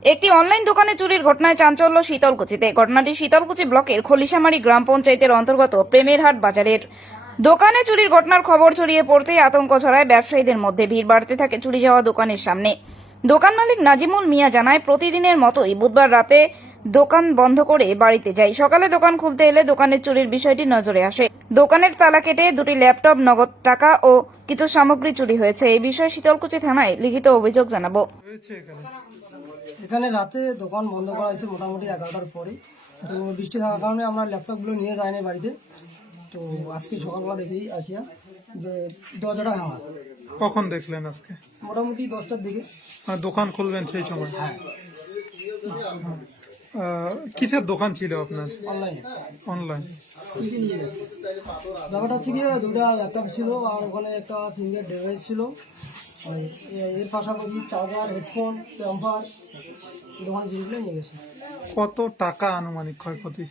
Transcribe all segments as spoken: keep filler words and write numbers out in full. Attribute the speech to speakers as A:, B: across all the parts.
A: একটি অনলাইন দোকানে চুরির ঘটনায় চাঞ্চল্য শীতলকুচিতে। ঘটনাটি শীতলকুচি ব্লকের খলিশামারি গ্রাম পঞ্চায়েতের অন্তর্গত প্রেমেরহাট বাজারের দোকানে চুরির ঘটনার খবর ছড়িয়ে পড়তেই আতঙ্ক ছড়ায় ব্যবসায়ীদের মধ্যে। ভিড় বাড়তে থাকে চুরি যাওয়া দোকানের সামনে। দোকান মালিক নাজিমুল মিয়া জানায়, প্রতিদিনের মতোই বুধবার রাতে দোকান বন্ধ করে বাড়িতে যাই। সকালে দোকান খুলতে এলে দোকানের চুরির বিষয়টি নজরে আসে। দোকানের তালা কেটে দুটি ল্যাপটপ, নগদ টাকা ও কিছু সামগ্রী চুরি হয়েছে। এই বিষয়ে শীতলকুচি থানায় লিখিত অভিযোগ জানাবো।
B: এখানে রাতে দোকান বন্ধ করা হয়েছে মোটামুটি এগারোটার পরে। তো বৃষ্টি থাকার কারণে আমরা ল্যাপটপগুলো নিয়ে যাইনি বাড়িতে। তো আজকে সকালবেলা দেখেই আসিয়া যে দরজাটা ভাঙা।
C: কখন দেখলেন আজকে?
B: মোটামুটি দশটার দিকে।
C: মানে দোকান খুলবেন সেই সময়?
B: হ্যাঁ,
C: আহ, কিসের দোকান ছিল আপনার?
B: অনলাইনে
C: অনলাইন।
B: কি কি নিয়ে গেছে। ব্যাপারটা হচ্ছে গিয়ে দুটা ল্যাপটপ ছিল আর ওখানে একটা ফিঙ্গার ডিভাইস ছিল। আর এর পাশাপাশি চার্জার, হেডফোন, টেম্পার, দোকানে জিনিসগুলো নিয়ে গেছে।
C: কত টাকা আনুমানিক ক্ষয়ক্ষতি?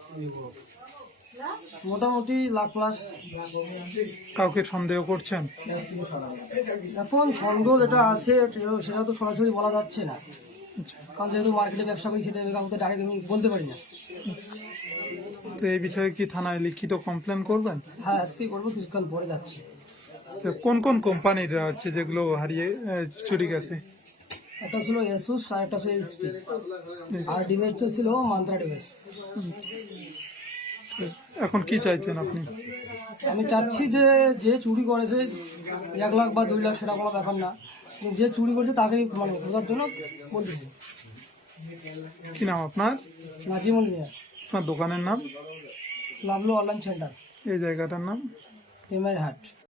B: মোটামুটি লাখ প্লাস।
C: কাউকে সন্দেহ করছেন?
B: এখন সন্দেহ যেটা আছে সেটা তো সরাসরি বলা যাচ্ছে না, কারণ যেহেতু মার্কেটে ব্যবসা করে খেতে হবে, কাউকে ডাইরেক্ট আমি বলতে পারি না।
C: তো এই বিষয়ে কি থানায় লিখিত কমপ্লেন করবেন?
B: হ্যাঁ, আজকেই করবো, কিছুক্ষণ পরে যাচ্ছি।
C: তো কোন কোন কোম্পানির আছে যেগুলো হারিয়ে আহ, চুরি গেছে?
B: একটা ছিল এসুস আর একটা ছিল এসপি, আর ডিভাইসটা ছিল মান্ত্রা ডিভাইস।
C: এখন কি চাইছেন আপনি?
B: আমি চাচ্ছি যে যে চুরি করেছে এক লাখ বা দুই লাখ সেটা কোনো ব্যাপার না, কিন্তু যে চুরি করেছে তাকেই মানে খোঁজার জন্য বলতেছি।
C: কি নাম আপনার?
B: নাজিমুল মিয়া।
C: আপনার দোকানের নাম?
B: লাভলু অনলাইন সেন্টার,
C: এই জায়গাটার নাম?
B: প্রেমেরহাট।